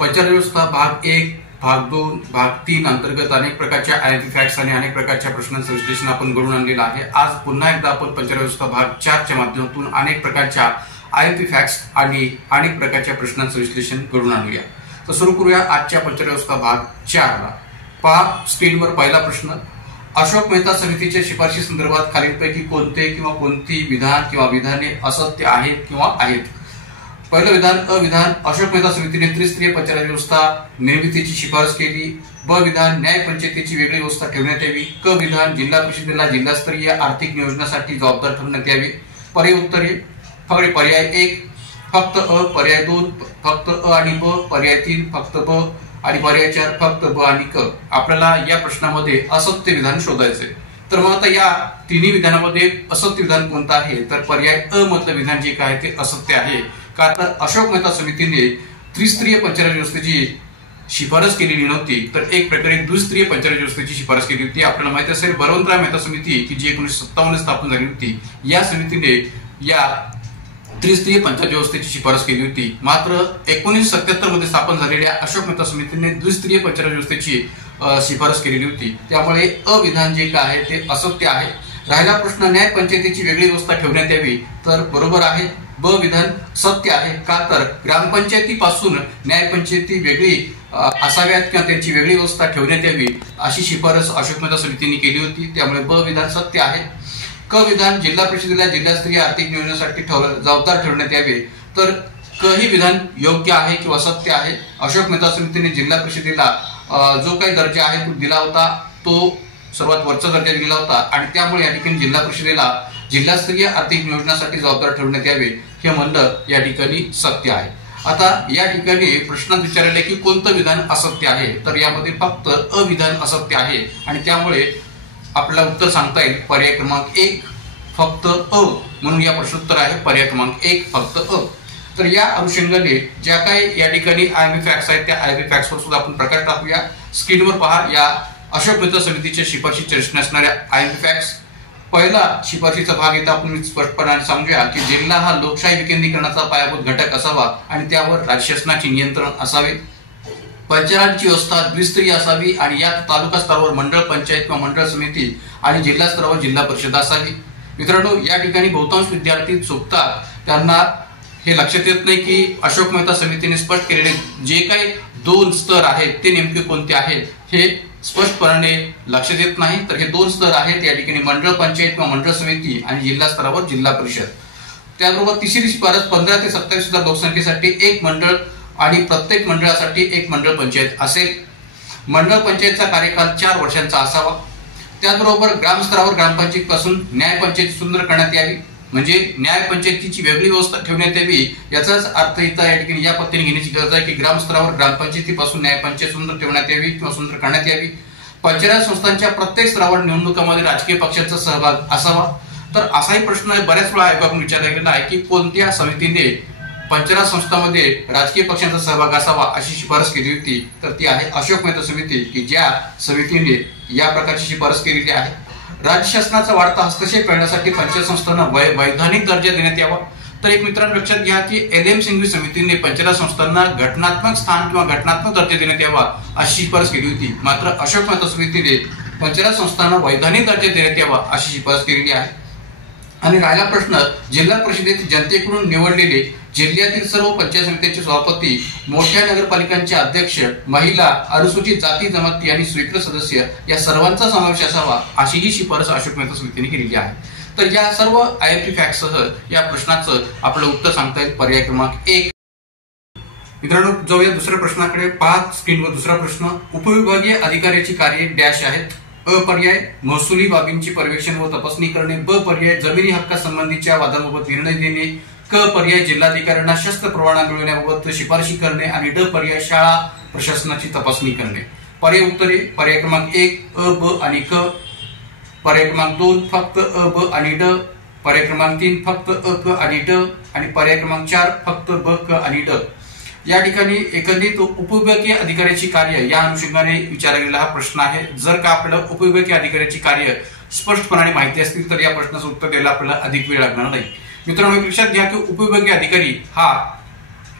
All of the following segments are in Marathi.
पंचव्यवस्था भाग 1, भाग 2, भाग 3 अंतर्गत अनेक प्रकारच्या आयएमपी फॅक्ट्स आणि अनेक प्रकारच्या प्रश्नांचं विश्लेषण आपण घडून आणलेलं आहे। आज पुन्हा एकदा आपण पंचव्यवस्था भाग 4 च्या माध्यमातून अनेक प्रकारच्या आयएमपी फॅक्ट्स आणि अनेक प्रकारच्या प्रश्नांचं विश्लेषण घडून आणूया। तर सुरू करूया आजच्या पंचव्यवस्था भाग 4 ला। पहा स्क्रीनवर पहिला प्रश्न, अशोक मेहता समितीच्या शिफारशी संदर्भात खालीलपैकी कोणते किंवा कोणती विधान किंवा विधाने असत्य आहेत किंवा आहेत? पहिलं विधान, अविधान, अशोक मेहता समितीने त्रिस्तरीय पंचायत व्यवस्था निर्मितीची शिफारस केली। ब विधान, न्याय पंचायतीची वेगळी व्यवस्था ठेवण्यात यावी। क विधान, जिल्हा परिषदेला जिल्हास्तरीय आर्थिक नियोजनासाठी जबाबदार ठरवण्यात यावे। पर्याय उत्तरे, पर्याय 1 फक्त अ, पर्याय 2 फक्त अ आणि ब, पर्याय 3 फक्त ब आणि पर्याय 4 फक्त ब आणि क। आपल्याला या प्रश्नामध्ये असत्य विधान शोधायचे। तर मग आता या तिन्ही विधानामध्ये असत्य विधान कोणतं आहे? तर पर्याय अ मधलं विधान जे काय ते असत्य आहे। का तर अशोक मेहता समितीने त्रिस्तरीय पंचायत व्यवस्थेची शिफारस केलेली नव्हती, तर एक प्रकारे द्विस्तरीय पंचायत व्यवस्थेची शिफारस केली होती। आपल्याला माहिती असेल बळवंतराव मेहता समिती की जी 1957 स्थापन झाली होती, या समितीने या त्रिस्तरीय पंचायत व्यवस्थेची शिफारस केली होती। मात्र 1977 मध्ये स्थापन झालेल्या अशोक मेहता समितीने द्विस्तरीय पंचायत व्यवस्थेची शिफारस केलेली होती। त्यामुळे अविधान जे काय आहे ते असत्य आहे। राहिला प्रश्न, न्याय पंचायतीची वेगळी व्यवस्था ठेवण्यात यावी, तर बरोबर आहे। ब विधान सत्य आहे। का तर ग्रामपंचायतीपासून न्यायपंचायती वेगळी असाव्यात किंवा त्यांची वेगळी व्यवस्था ठेवण्यात यावी अशी शिफारस अशोक मेहता समितीने केली होती। त्यामुळे ब विधान सत्य आहे। क विधान, जिल्हा परिषदेला जिल्हास्तरीय आर्थिक नियोजनासाठी जबाबदार ठरवण्यात यावे, तर क ही विधान योग्य आहे किंवा सत्य आहे। अशोक मेहता समितीने जिल्हा परिषदेला जो काही दर्जा आहे तो दिला होता, तो सर्वात वरचा दर्जा दिला होता आणि त्यामुळे या ठिकाणी जिल्हा परिषदेला जिल्हास्तरीय आर्थिक नियोजनासाठी जबाबदार ठरवण्यात यावे हे म्हणणं या ठिकाणी सत्य आहे। आता या ठिकाणी प्रश्नात विचारले की कोणतं विधान असत्य आहे, तर यामध्ये फक्त अविधान असत्य आहे आणि त्यामुळे आपल्याला उत्तर सांगता येईल पर्याय क्रमांक 1 फक्त अ, म्हणून या प्रश्नोत्तर आहे पर्याय क्रमांक 1 फक्त अ। तर या अनुषंगाने ज्या काही या ठिकाणी आयएमपी फॅक्ट्स आहेत त्या आयएमपी फॅक्ट्स वर सुद्धा आपण प्रकाश टाकूया। स्क्रीनवर पहा या अशोक मेहता समितीच्या शिफारशी चर्चेत असणाऱ्या आयएमपी फॅक्ट्स। पहिला शिफारशीचा भाग येतो आपण स्पष्टपणे सांगूया की जिल्हा हा लोकशाही विकेंद्रीकरणाचा पायाभूत घटक असावा आणि त्यावर राज्य शासनाचे नियंत्रण असावे। पंचायतची व्यवस्था द्विस्तरीय असावी आणि यात तालुका स्तरावर मंडळ पंचायत किंवा मंडळ समिती आणि जिल्हा स्तरावर जिल्हा परिषद असावी। मित्रांनो, या ठिकाणी बहुतांश विद्यार्थी चुकतात, त्यांना हे लक्षात येत नाही की अशोक मेहता समितीने स्पष्ट केलेले जे काही 2 स्तर आहेत ते नेमके कोणते आहेत हे स्पष्टपणे लक्षात येत नाही। तर हे 2 स्तर आहेत या ठिकाणी मंडळ पंचायत किंवा मंडळ समिती आणि जिल्हा स्तरावर जिल्हा परिषद। त्याचबरोबर तिसरी शिफारस 15 ते 27,000 लोकसंख्येसाठी 1 मंडळ आणि प्रत्येक मंडळासाठी 1 मंडळ पंचायत असेल। मंडळ पंचायतचा कार्यकाल 4 वर्षांचा असावा। त्याचबरोबर ग्रामस्तरावर ग्रामपंचायत पासून न्याय पंचायत सुंदर करण्यात यावी, म्हणजे न्याय पंचायतीची वेगळी व्यवस्था ठेवण्यात यावी। याचाच अर्थ इथं या ठिकाणी या पद्धतीने घेण्याची गरज आहे की ग्रामस्तरावर ग्रामपंचायतीपासून न्याय पंचायत सुंदर ठेवण्यात यावी किंवा सुंदर करण्यात यावी। पंचायत संस्थांच्या प्रत्येक स्तरावर निवडणुकांमध्ये राजकीय पक्षांचा सहभाग असावा। तर असाही प्रश्न बऱ्याच वेळा आयोगाकडून विचारला गेला आहे की कोणत्या समितीने पंचायत संस्थांमध्ये राजकीय पक्षांचा सहभाग असावा अशी शिफारस केली होती, तर ती आहे अशोक मेहता समिती की ज्या समितीने या प्रकारची शिफारस केलेली आहे। राज्य शासनाचा वाढता हस्तक्षेप करण्यासाठी पंचायत संस्थांना वैधानिक दर्जा देण्यात यावा। तर एक मित्रांनो लक्षात घ्या की एल.एम. सिंघवी समितीने पंचायत संस्थांना घटनात्मक स्थान किंवा घटनात्मक दर्जा देण्यात यावा अशी शिफारस केली होती। मात्र अशोक मेहता समितीने पंचायत संस्थांना वैधानिक दर्जा देण्यात यावा अशी शिफारस केलेली आहे। आणि राहिला प्रश्न, जिल्हा परिषदेत जनतेकडून निवडलेले जिल्ह्यातील सर्व पंचायत समित्यांचे सभापती, मोठ्या नगरपालिकांचे अध्यक्ष, महिला, अनुसूचित जाती जमाती आणि स्वीकृत सदस्य या सर्वांचा समावेश असावा अशी ही शिफारस अशोक मेहता समितीने केलेली आहे। तर या सर्व आयएमपी फॅक्ट सह या प्रश्नाचं आपलं उत्तर सांगता येईल पर्याय क्रमांक 1। मित्रांनो, जाऊया दुसऱ्या प्रश्नाकडे। पहा स्क्रीनवर दुसरा प्रश्न, उपविभागीय अधिकाऱ्याची कार्ये डॅश आहेत। अ पर्याय महसुली बाबींची पर्यवेक्षण व तपासणी करणे। ब पर्याय जमिनी हक्कासंबंधीच्या वादांबाबत निर्णय देणे। क पर्याय जिल्हाधिकाऱ्यांना शस्त्र परवाना मिळवण्याबाबत शिफारशी करणे आणि ड पर्याय शाळा प्रशासनाची तपासणी करणे। पर्याय उत्तरे, पर्याय क्रमांक 1 अ, ब आणि क, पर्याय क्रमांक 2 फक्त अ, ब आणि ड, पर्याय क्रमांक 3 फक्त अ, क आणि ड आणि पर्याय क्रमांक 4 फक्त ब, क आणि ड। या ठिकाणी एकंदरीत उपविभागीय अधिकाऱ्याची कार्य या अनुषंगाने विचारला गेलेला हा प्रश्न आहे। जर का आपल्याला उपविभागीय अधिकाऱ्याची कार्य स्पष्टपणे माहिती असतील तर या प्रश्नाचं उत्तर द्यायला आपल्याला अधिक वेळ लागणार नाही। मित्रांनो, लक्षात घ्या की उपविभागीय अधिकारी हा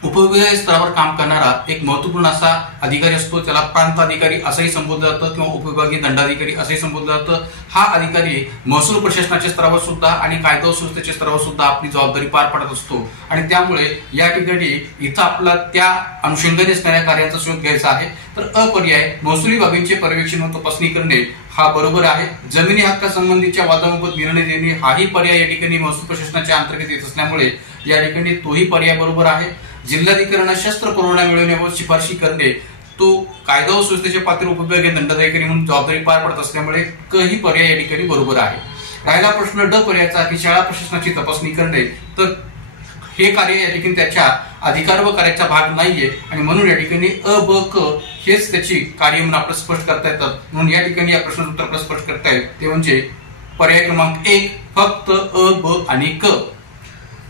उपविभागीय स्तरावर काम करणारा एक महत्वपूर्ण असा अधिकारी असतो, त्याला प्रांत अधिकारी असंही संबोधलं जातं किंवा उपविभागीय दंडाधिकारी असंही संबोधलं जातं. हा अधिकारी महसूल प्रशासनाच्या स्तरावर सुद्धा आणि कायदा व सुव्यवस्थेच्या स्तरावर सुद्धा आपली जबाबदारी पार पाडत असतो आणि त्यामुळे या ठिकाणी इथं आपला त्या अनुषंगाने असणाऱ्या कार्याचा शोध घ्यायचा आहे. तर अपर्याय महसुली बाबींचे पर्यवेक्षण व तपासणी करणे हा बरोबर आहे. जमिनी हक्कासंबंधीच्या वादाबाबत निर्णय देणे हाही पर्याय या ठिकाणी महसूल प्रशासनाच्या अंतर्गत येत असल्यामुळे या ठिकाणी तोही पर्याय बरोबर आहे. जिल्हाधिकाऱ्यांना शस्त्र परवाना मिळवण्याबाबत शिफारशी करणे तो कायदा व सुव्यवस्थेच्या पातळीवर उपविभागीय दंडाधिकारी म्हणून जबाबदारी पार पडत असल्यामुळे ही पर्याय या ठिकाणी बरोबर आहे. राहिला प्रश्न ड पर्यायाचा की शाळा प्रशासनाची तपासणी करणे, तर हे कार्य या ठिकाणी त्याच्या अधिकार व कार्याचा भाग नाहीये आणि म्हणून या ठिकाणी अ ब क हेच त्याची कार्य म्हणून आपल्याला स्पष्ट करता येतात. म्हणून या ठिकाणी या प्रश्नाचं उत्तर आपल्याला स्पष्ट करता येईल ते म्हणजे पर्याय क्रमांक 1 फक्त अ ब आणि क.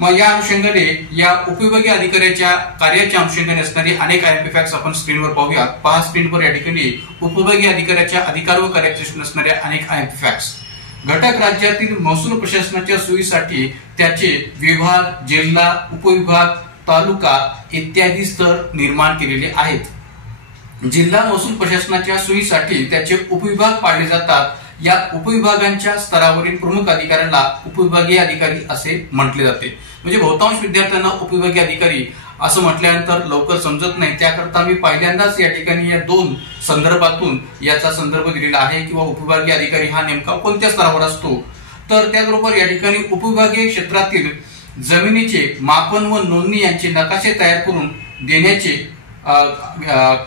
मग या अनुषंगाने या उपविभागीय अधिकाऱ्याच्या कार्याच्या अनुषंगाने असणारी अनेक आयएमपी फॅक्ट्स आपण स्क्रीनवर पाहूयात. पहा स्क्रीनवर या ठिकाणी उपविभागीय अधिकाऱ्याच्या अधिकार व कार्याच्या असणाऱ्या अनेक आयएमपी फॅक्ट्स. घटक राज्यातील महसूल प्रशासनाच्या सोयीसाठी त्याचे विभाग, जिल्हा, उपविभाग, तालुका इत्यादी स्तर निर्माण केलेले आहेत. जिल्हा महसूल प्रशासनाच्या सोयीसाठी त्याचे उपविभाग पाडले जातात. या उपविभागांच्या स्तरावरील प्रमुख अधिकाऱ्यांना उपविभागीय अधिकारी असे म्हटले जाते. म्हणजे बहुतांश विद्यार्थ्यांना उपविभागीय अधिकारी असं म्हटल्यानंतर लवकर समजत नाही, त्याकरता मी पहिल्यांदाच या ठिकाणी या दोन संदर्भातून याचा संदर्भ दिलेला आहे किंवा उपविभागीय अधिकारी हा नेमका कोणत्या स्तरावर असतो. तर त्याचबरोबर या ठिकाणी उपविभागीय क्षेत्रातील जमिनीचे मापन व नोंदणी यांचे नकाशे तयार करून देण्याचे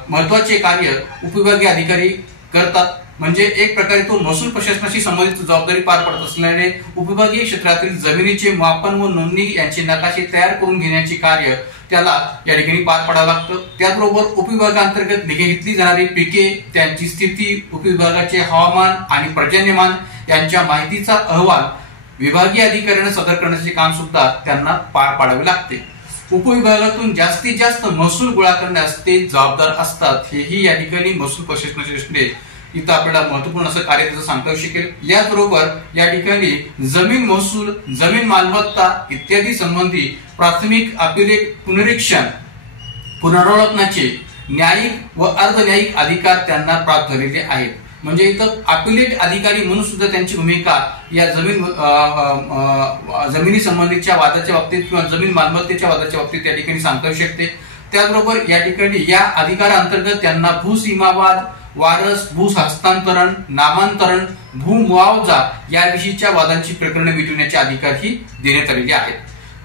महत्वाचे कार्य उपविभागीय अधिकारी करतात. म्हणजे एक प्रकारे तो महसूल प्रशासनाशी संबंधित जबाबदारी पार पडत असल्याने उपविभागीय क्षेत्रातील जमिनीचे मापन व नोंदणी यांचे नकाशे तयार करून घेण्याचे कार्य त्याला या ठिकाणी पार पाडावं लागतं. त्याचबरोबर उपविभागांतर्गत घेतली जाणारी पिके, त्यांची स्थिती, उपविभागाचे हवामान आणि पर्जन्यमान यांच्या माहितीचा अहवाल विभागीय अधिकाऱ्यांना सादर करण्याचे काम सुद्धा त्यांना पार पाडावे लागते. उपविभागातून जास्तीत जास्त महसूल गोळा करण्यास ते जबाबदार असतात. हेही या ठिकाणी महसूल प्रशासनाच्या दृष्टीने इथं आपल्याला महत्वपूर्ण असं कार्य त्याचं सांगता येऊ शकेल. याचबरोबर या ठिकाणी जमीन महसूल, जमीन मालमत्ता इत्यादी संबंधी प्राथमिक अपिलेट पुनरीक्षण, पुनरावलोकनाचे न्यायिक व अर्धन्यायिक अधिकार त्यांना प्राप्त झालेले आहेत. म्हणजे इथं अपिलेट अधिकारी म्हणून सुद्धा त्यांची भूमिका या जमिनी संबंधीच्या वादाच्या बाबतीत किंवा जमीन मालमत्तेच्या वादाच्या बाबतीत या ठिकाणी सांगता येऊ शकते. त्याचबरोबर या ठिकाणी या अधिकारांतर्गत त्यांना भूसीमावाद, वारस, भू हस्तांतरण, नामांतरण, भूमुआवजा याविषयीच्या वादांची प्रकरणे मिटवण्याचे अधिकारही देण्यात आलेले आहेत.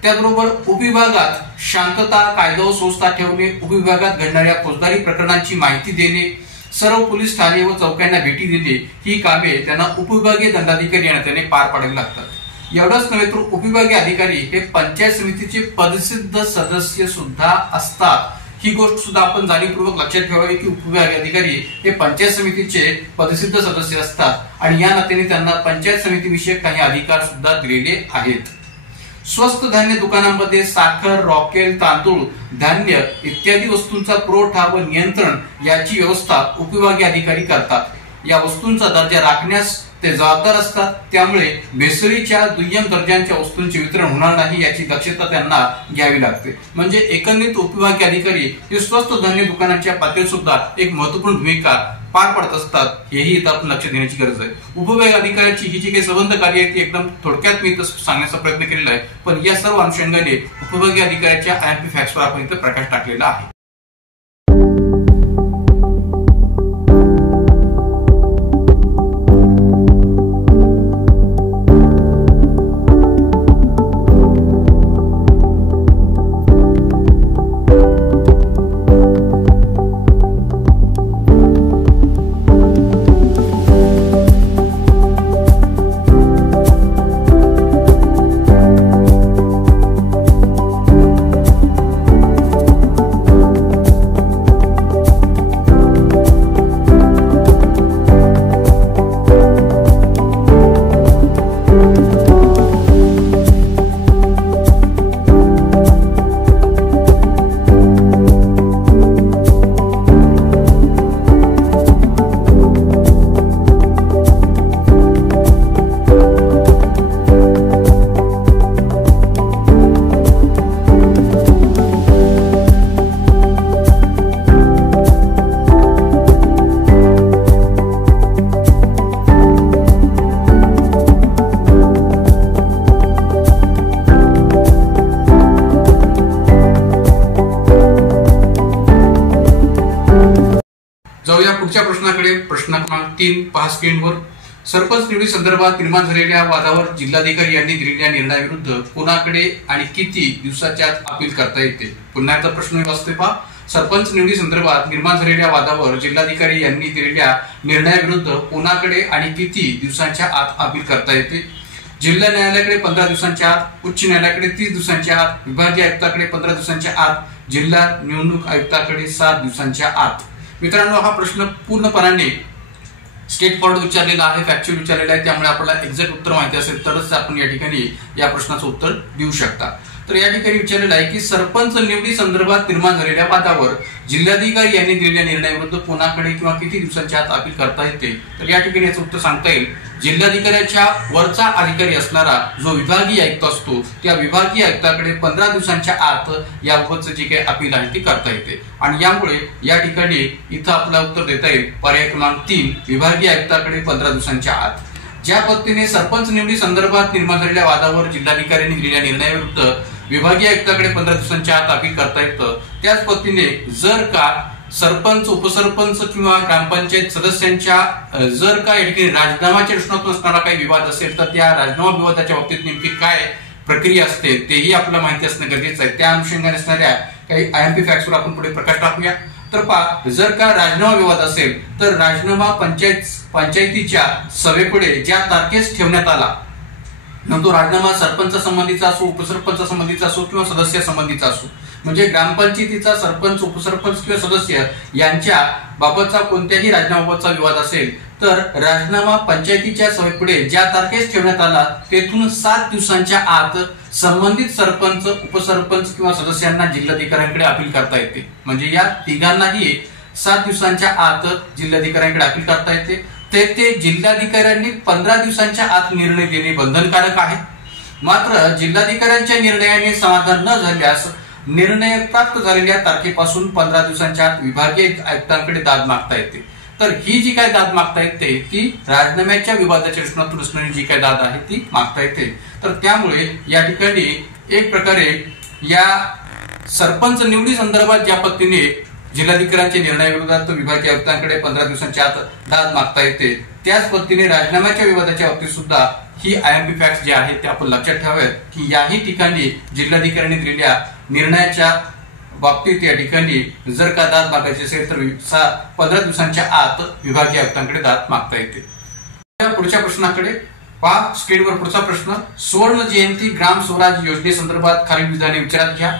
त्याचबरोबर उपविभागात शांतता, कायदा व सुव्यवस्था ठेवणे, उपविभागात घडणाऱ्या फौजदारी प्रकरणांची माहिती देणे, सर्व पोलीस ठाणे व चौक्यांना भेटी देणे ही कामे त्यांना उपविभागीय दंडाधिकारी यांना त्याने पार पाडावी लागतात. एवढंच नव्हे तर उपविभागीय अधिकारी हे पंचायत समितीचे पदसिद्ध सदस्य सुद्धा असतात. ही गोष्ट सुद्धा आपण जाणीवपूर्वक लक्षात ठेवावी की उपविभागीय अधिकारी हे पंचायत समितीचे पदसिद्ध सदस्य असतात आणि या नात्याने त्यांना पंचायत समितीविषयक काही अधिकार सुद्धा दिलेले आहेत. स्वस्त धान्य दुकानांमध्ये साखर, रॉकेल, तांदूळ, धान्य इत्यादी वस्तूंचा पुरवठा व नियंत्रण याची व्यवस्था उपविभागीय अधिकारी करतात. या वस्तूंचा दर्जा राखण्यास ते जबाबदार असतात. त्यामुळे भेसळीच्या दुय्यम दर्जाच्या वस्तूंचे वितरण होणार नाही याची दक्षता त्यांना घ्यावी लागते. म्हणजे एकंदरीत उपविभागीय अधिकारी हे स्वस्त धान्य दुकानांच्या पातळीवर सुद्धा एक महत्वपूर्ण भूमिका पार पडत असतात. हेही इथं आपण लक्ष देण्याची गरज आहे. उपविभागीय अधिकाऱ्याची ही जी काही संबंध कार्य आहे ती एकदम थोडक्यात मी इथं सांगण्याचा प्रयत्न केलेला आहे, पण या सर्व अनुषंगाने उपविभागीय अधिकाऱ्याच्या आयएमपी फॅक्ट्सवर आपण इथं प्रकाश टाकलेला आहे. जाऊया पुढच्या प्रश्नाकडे. प्रश्न क्रमांक 3 पहा स्क्रीनवर. सरपंच निवडी संदर्भात निर्माण झालेल्या वादावर जिल्हाधिकारी यांनी दिलेल्या निर्णयाविरुद्ध कोणाकडे आणि किती दिवसाच्या आत अपील करता येते? पुन्हा एकदा प्रश्न वाचतोय पहा. सरपंच निवडी संदर्भात निर्माण झालेल्या वादावर जिल्हाधिकारी यांनी दिलेल्या निर्णयाविरुद्ध कोणाकडे आणि किती दिवसांच्या आत अपील करता येते? जिल्हा न्यायालयाकडे 15 दिवसांच्या आत, उच्च न्यायालयाकडे 30 दिवसांच्या आत, विभागीय आयुक्ताकडे 15 दिवसांच्या आत, जिल्हा निवडणूक आयुक्ताकडे 7 दिवसांच्या आत. मित्रांनो, हा प्रश्न पूर्णपणाने स्टेट फॉरवर्ड विचारलेला आहे, फॅक्च्युअल विचारलेला आहे. त्यामुळे आपल्याला एक्झॅक्ट उत्तर माहिती असेल तरच आपण या ठिकाणी या प्रश्नाचं उत्तर देऊ शकता. तर या ठिकाणी विचारलेलं आहे की सरपंच निवडी संदर्भात निर्माण झालेल्या वादावर जिल्हाधिकारी यांनी दिलेल्या निर्णयाविरुद्ध कोणाकडे किंवा किती दिवसांच्या आत अपील करता येते? तर या ठिकाणी याचं उत्तर सांगता येईल. जिल्हाधिकाऱ्याच्या वरचा अधिकारी असणारा जो विभागीय आयुक्त असतो त्या विभागीय आयुक्ताकडे 15 दिवसांच्या आत याबाबतचं जे काही अपील आहे ते करता येते. आणि यामुळे या ठिकाणी इथं आपल्याला उत्तर देता येईल पर्याय क्रमांक 3 विभागीय आयुक्ताकडे 15 दिवसांच्या आत. ज्या पद्धतीने सरपंच निवडी संदर्भात निर्माण झालेल्या वादावर जिल्हाधिकाऱ्यांनी दिलेल्या निर्णयाविरुद्ध विभागीय आयुक्ताकडे 15 दिवसांच्या आत अपील करता येतं, त्याच पद्धतीने जर का सरपंच, उपसरपंच किंवा ग्रामपंचायत सदस्यांच्या जर का या ठिकाणी राजीनाम्याच्या प्रश्नातून असणारा काही विवाद असेल तर त्या राजीनामा विवादाच्या बाबतीत नेमकी काय प्रक्रिया असते तेही आपल्याला माहिती असणं गरजेचं आहे. त्या अनुषंगाने असणाऱ्या काही आयएमपी फॅक्ट्सवर आपण पुढे प्रकाश टाकूया. तर पहा, जर का राजीनामा विवाद असेल तर राजीनामा पंचायतीच्या सभेपुढे ज्या तारखेस ठेवण्यात आला, मग तो राजीनामा सरपंच संबंधीचा असो, उपसरपंच संबंधीचा असो किंवा सदस्य संबंधीचा असो, म्हणजे ग्रामपंचायतीचा सरपंच, उपसरपंच किंवा सदस्य यांच्या बाबतचा कोणत्याही राजीनामाबाबतचा विवाद असेल तर राजीनामा पंचायतीच्या सभेपुढे ज्या तारखेस ठेवण्यात आला तेथून 7 दिवसांच्या आत संबंधित सरपंच, उपसरपंच किंवा सदस्यांना जिल्हाधिकाऱ्यांकडे अपील करता येते. म्हणजे या तिघांनाही 7 दिवसांच्या आत जिल्हाधिकाऱ्यांकडे अपील करता येते. ते जिल्हाधिकाऱ्यांनी 15 दिवसांच्या आत निर्णय देणे बंधनकारक आहे. मात्र जिल्हाधिकाऱ्यांच्या निर्णयाने समाधान न झाल्यास निर्णय प्राप्त झालेल्या तारखेपासून 15 दिवसांच्या आत विभागीय आयुक्तांकडे दाद मागता येते. तर ही जी काय दाद मागता येते ती राजीनाम्याच्या विवादाच्या प्रश्नातून असणारी जी काय दाद आहे ती मागता येते. तर त्यामुळे या ठिकाणी एक प्रकारे या सरपंच निवडी संदर्भात ज्या पद्धतीने जिल्हाधिकाऱ्यांच्या निर्णयाविरोधात विभागीय आयुक्तांकडे 15 दिवसांच्या आत दाद मागता येते, त्याच पद्धतीने राजीनाम्याच्या विवादाच्या बाबतीत सुद्धा ही आयएमपी फॅक्ट्स जे आहेत ते आपण लक्षात ठेवाव्यात की याही ठिकाणी जिल्हाधिकाऱ्यांनी दिलेल्या निर्णयाच्या बाबतीत या ठिकाणी जर का दाद मागायची असेल तर 15 दिवसांच्या आत विभागीय आयुक्तांकडे दाद मागता येते. पुढच्या प्रश्नाकडे पहा स्क्रीनवर. पुढचा प्रश्न, सुवर्ण जयंती ग्राम स्वराज योजनेसंदर्भात खालील विधाने विचारात घ्या.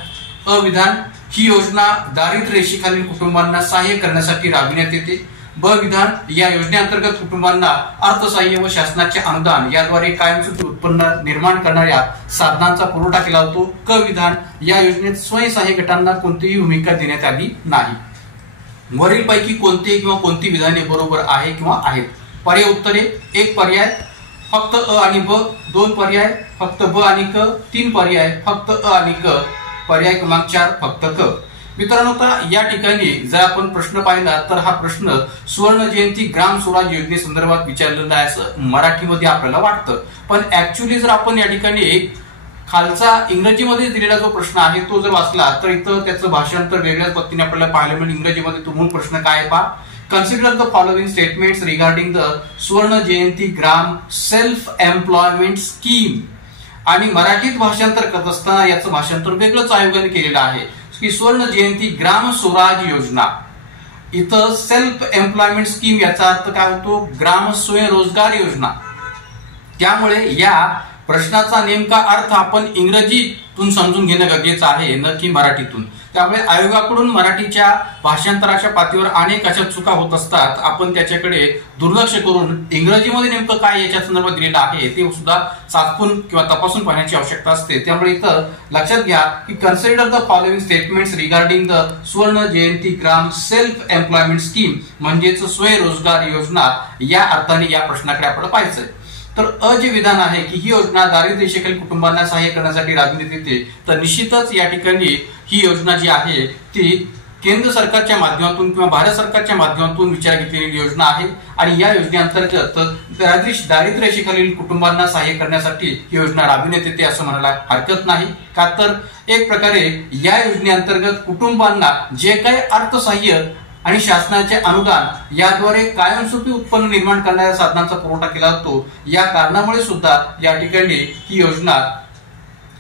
अ विधान, ही योजना दारिद्र्य रेषेखालील कुटुंबांना सहाय्य करण्यासाठी राबविण्यात येते. ब विधान, या योजनेअंतर्गत कुटुंबांना अर्थसहाय्य व शासनाचे अनुदान याद्वारे कायमस्वरूपी उत्पन्न निर्माण करणाऱ्या साधनांचा पुरवठा केला जातो. क विधान, या योजनेत स्वयंसहाय्य गटांना कोणतीही भूमिका देण्यात आली नाही. वरीलपैकी कोणते किंवा कोणती विधाने बरोबर आहे किंवा आहेत? पर्याय उत्तरे, 1 पर्याय फक्त अ आणि ब, 2 पर्याय फक्त ब आणि क, 3 पर्याय फक्त अ आणि क, पर्याय क्रमांक 4 फक्त क. मित्रांनो, आता या ठिकाणी जर आपण प्रश्न पाहिला तर हा प्रश्न सुवर्ण जयंती ग्राम स्वराज योजनेसंदर्भात विचारलेला आहे असं मराठीमध्ये आपल्याला वाटतं, पण ऍक्च्युअली जर आपण या ठिकाणी खालचा इंग्रजीमध्ये दिलेला जो प्रश्न आहे तो जर वाचला तर इथं त्याचं भाषांतर वेगळ्याच पद्धतीने आपल्याला पाहायला मिळेल. इंग्रजीमध्ये तो मूळ प्रश्न काय आहे पहा. Consider the following statements regarding the सुवर्ण जयंती ग्राम सेल्फ एम्प्लॉयमेंट स्कीम. आणि मराठीत भाषांतर करत असताना याचं भाषांतर वेगळंच आयोगाने केलेलं आहे की सुवर्ण जयंती ग्राम स्वराज योजना. इथं सेल्फ एम्प्लॉयमेंट स्कीम याचा अर्थ काय होतो? ग्राम स्वयंरोजगार योजना. त्यामुळे या प्रश्नाचा नेमका अर्थ आपण इंग्रजीतून समजून घेणं गरजेचं आहे, न की मराठीतून. त्यामुळे आयोगाकडून मराठीच्या भाषांतराच्या पातळीवर अनेक अशा चुका होत असतात. आपण त्याच्याकडे दुर्लक्ष करून इंग्रजीमध्ये नेमकं काय याच्या संदर्भात दिलेलं आहे ते सुद्धा चाचपून किंवा तपासून पाहण्याची आवश्यकता असते. त्यामुळे इथं लक्षात घ्या की consider the following statements regarding the सुवर्ण जयंती ग्राम सेल्फ एम्प्लॉयमेंट स्कीम म्हणजेच स्वयंरोजगार योजना या अर्थाने या प्रश्नाकडे आपण पाहायचंय. तर अ जे विधान आहे की ही योजना दारिद्र्य रेषेखालील कुटुंबांना सहाय्य करण्यासाठी राबविण्यात येते, तर निश्चितच या ठिकाणी ही योजना जी आहे ती केंद्र सरकारच्या माध्यमातून किंवा भारत सरकारच्या माध्यमातून विचार घेतलेली योजना आहे. आणि या योजनेअंतर्गत दारिद्र्य रेषेखालील कुटुंबांना सहाय्य करण्यासाठी ही योजना राबविण्यात येते असं म्हणायला हरकत नाही. का तर एक प्रकारे या योजनेअंतर्गत कुटुंबांना जे काही अर्थसहाय्य आणि शासनाचे अनुदान याद्वारे कायमस्वरूपी उत्पन्न निर्माण करणाऱ्या साधनांचा पुरवठा केला जातो। या कारणामुळे सुद्धा या ठिकाणी ही योजना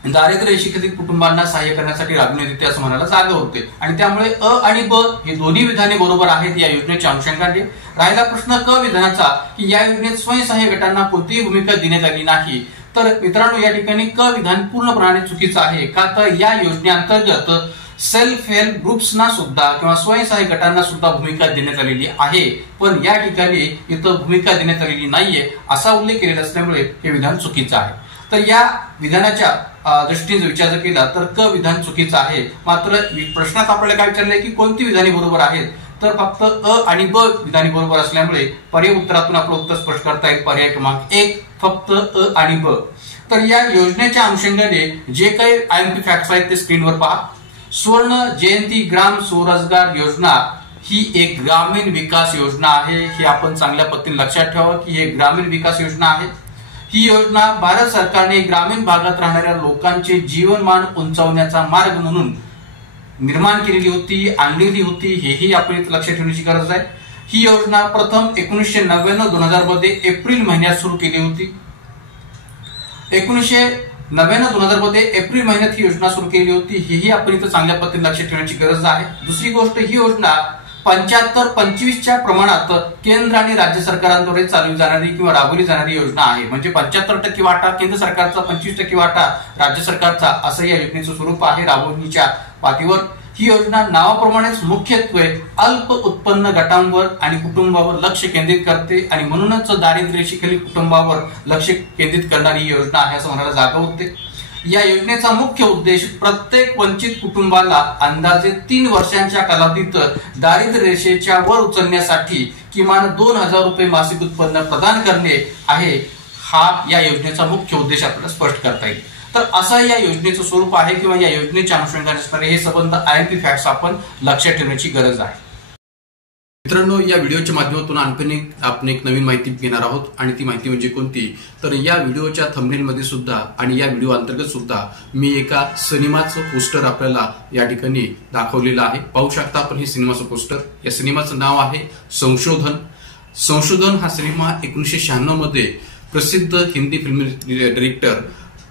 दारिद्र्य रेषेखालील कुटुंबांना सहाय्य करण्यासाठी राबविण्यात येते असं म्हणायला जागा होते आणि त्यामुळे अ आणि ब हे दोन्ही विधाने बरोबर आहेत या योजनेच्या अनुषंगाने। राहिला प्रश्न क विधानाचा की या योजनेत स्वयंसहाय्य गटांना कोणतीही भूमिका देण्यात आली नाही, तर मित्रांनो या ठिकाणी क विधान पूर्णपणे चुकीचं आहे। का तर या योजनेअंतर्गत सेल्फ हेल्प ग्रुप्सना सुद्धा किंवा स्वयंसहाय्य गटांना सुद्धा भूमिका देण्यात आलेली आहे, पण या ठिकाणी इथं भूमिका देण्यात आलेली नाहीये असा उल्लेख केलेला असल्यामुळे हे विधान चुकीचं आहे। तर या विधानाच्या दृष्टीने विचार जर केला तर क विधान चुकीचं आहे। मात्र प्रश्नात आपल्याला काय विचारलंय की कोणती विधाने बरोबर आहेत, तर फक्त अ आणि ब विधाने बरोबर असल्यामुळे पर्याय उत्तरातून आपलं उत्तर स्पष्ट करता येईल। पर्याय क्रमांक 1 फक्त अ आणि ब। तर या योजनेच्या अनुषंगाने जे काही आयएमपी फॅक्ट्स आहेत ते स्क्रीनवर पहा। स्वर्ण जयंती ग्राम स्वरोजगार योजना ही एक ग्रामीण विकास योजना आहे। हे आपण चांगल्या पद्धतीने लक्षात ठेवावं की हे ग्रामीण विकास योजना आहे। ही योजना भारत सरकारने ग्रामीण भागात राहणाऱ्या लोकांचे जीवनमान उंचावण्याचा मार्ग म्हणून निर्माण केलेली होती, आणलेली होती, हेही आपण लक्षात ठेवण्याची गरज आहे। ही योजना प्रथम 1999-2000 मध्ये एप्रिल महिन्यात सुरू केली होती। 1999-2000 मध्ये एप्रिल महिन्यात ही योजना सुरू केली होती, हेही आपण इथं चांगल्या पद्धतीने लक्षात ठेवण्याची गरज आहे। दुसरी गोष्ट, ही योजना 75-25च्या प्रमाणात केंद्र आणि राज्य सरकारांद्वारे चालवली जाणारी किंवा राबवली जाणारी योजना आहे। म्हणजे 75% वाटा केंद्र सरकारचा, 25% वाटा राज्य सरकारचा असं या योजनेचं स्वरूप आहे राबवणीच्या पातळीवर। ही योजना नावाप्रमाणेच मुख्यत्वे अल्प उत्पन्न गटांवर आणि कुटुंबावर लक्ष केंद्रित करते आणि म्हणूनच दारिद्र्य रेषेखालील कुटुंबावर लक्ष केंद्रित करणारी ही योजना आहे असं म्हणायला जागा होते। या योजनेचा मुख्य उद्देश प्रत्येक वंचित कुटुंबाला अंदाजे 3 वर्षांच्या कालावधीत दारिद्र्य रेषेच्या वर उचलण्यासाठी किमान 2000 रुपये मासिक उत्पन्न प्रदान करणे आहे। हा या योजनेचा मुख्य उद्देश आपल्याला स्पष्ट करता येईल। तर असं या योजनेचं स्वरूप आहे किंवा या योजनेच्या अनुषंगाने असणारे हे संबंध आयएमपी फॅक्ट्स आपण लक्षात ठेवण्याची गरज आहे। मित्रांनो, या व्हिडिओच्या माध्यमातून आपण एक नवीन माहिती घेणार आहोत आणि ती माहिती म्हणजे कोणती, तर या व्हिडिओच्या थंबनेल मध्ये सुद्धा आणि या व्हिडिओ अंतर्गत सुद्धा मी एका सिनेमाचं पोस्टर आपल्याला या ठिकाणी दाखवलेलं आहे। पाहू शकता आपण हे सिनेमाचं पोस्टर। या सिनेमाचं नाव आहे संशोधन। संशोधन हा सिनेमा 1996 मध्ये प्रसिद्ध हिंदी फिल्म डायरेक्टर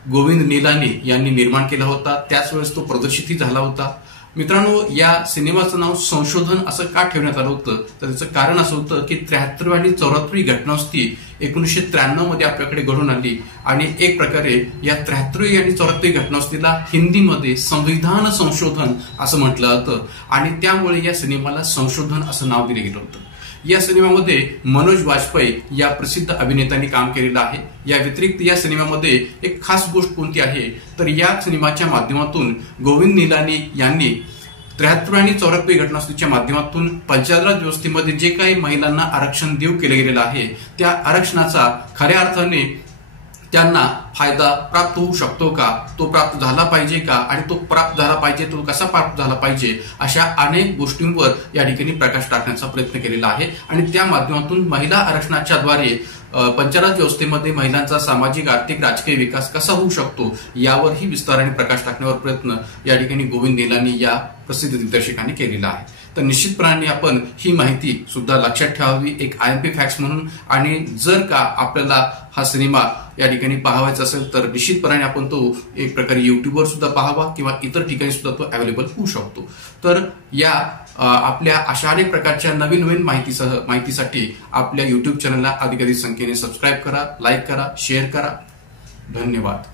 गोविंद निलानी यांनी निर्माण केला होता। त्याच वेळेस तो प्रदर्शितही झाला होता। मित्रांनो, या सिनेमाचं नाव संशोधन असं का ठेवण्यात आलं होतं, तर त्याचं कारण असं होतं की 73 आणि 74 घटनास्थी 1993 मध्ये आपल्याकडे घडून आली आणि एक प्रकारे या 73 आणि 74 घटनास्थीला हिंदीमध्ये संविधान संशोधन असं म्हटलं जातं आणि त्यामुळे या सिनेमाला संशोधन असं नाव दिलं गेलं होतं। या सिनेमामध्ये मनोज वाजपेयी या प्रसिद्ध अभिनेत्यांनी काम केलेलं आहे। या व्यतिरिक्त या सिनेमामध्ये एक खास गोष्ट कोणती आहे, तर या सिनेमाच्या माध्यमातून गोविंद निलानी यांनी 73 आणि 74 घटनास्थळीच्या माध्यमातून पंचायत व्यवस्थेमध्ये जे काही महिलांना आरक्षण देऊ केलं गेलेलं आहे त्या आरक्षणाचा खऱ्या अर्थाने त्यांना फायदा प्राप्त होऊ शकतो का, तो प्राप्त झाला पाहिजे का आणि तो प्राप्त झाला पाहिजे तो कसा प्राप्त झाला पाहिजे, अशा अनेक गोष्टींवर या ठिकाणी प्रकाश टाकण्याचा प्रयत्न केलेला आहे आणि त्या माध्यमातून महिला आरक्षणाच्या द्वारे पंचायत व्यवस्थेमध्ये महिलांचा सामाजिक, आर्थिक, राजकीय विकास कसा होऊ शकतो यावरही विस्ताराने प्रकाश टाकण्यावर प्रयत्न या ठिकाणी गोविंद निलानी या प्रसिद्ध दिग्दर्शकांनी केलेला आहे। तर निश्चितपणे आपण ही माहिती सुद्धा लक्षात ठेवावी एक आयएमपी फॅक्ट्स म्हणून। आणि जर का आपल्याला हा सिनेमा या ठिकाणी पाहायचा असेल तर निश्चितपणे आपण तो एक प्रकारे युट्यूबवर सुद्धा पाहावा किंवा इतर ठिकाणी सुद्धा तो अवेलेबल होऊ शकतो। तर या आपल्या अशा अनेक प्रकारच्या नवीन माहितीसाठी आपल्या युट्यूब चॅनलला अधिकाधिक संख्येने सबस्क्राईब करा, लाईक करा, शेअर करा। धन्यवाद।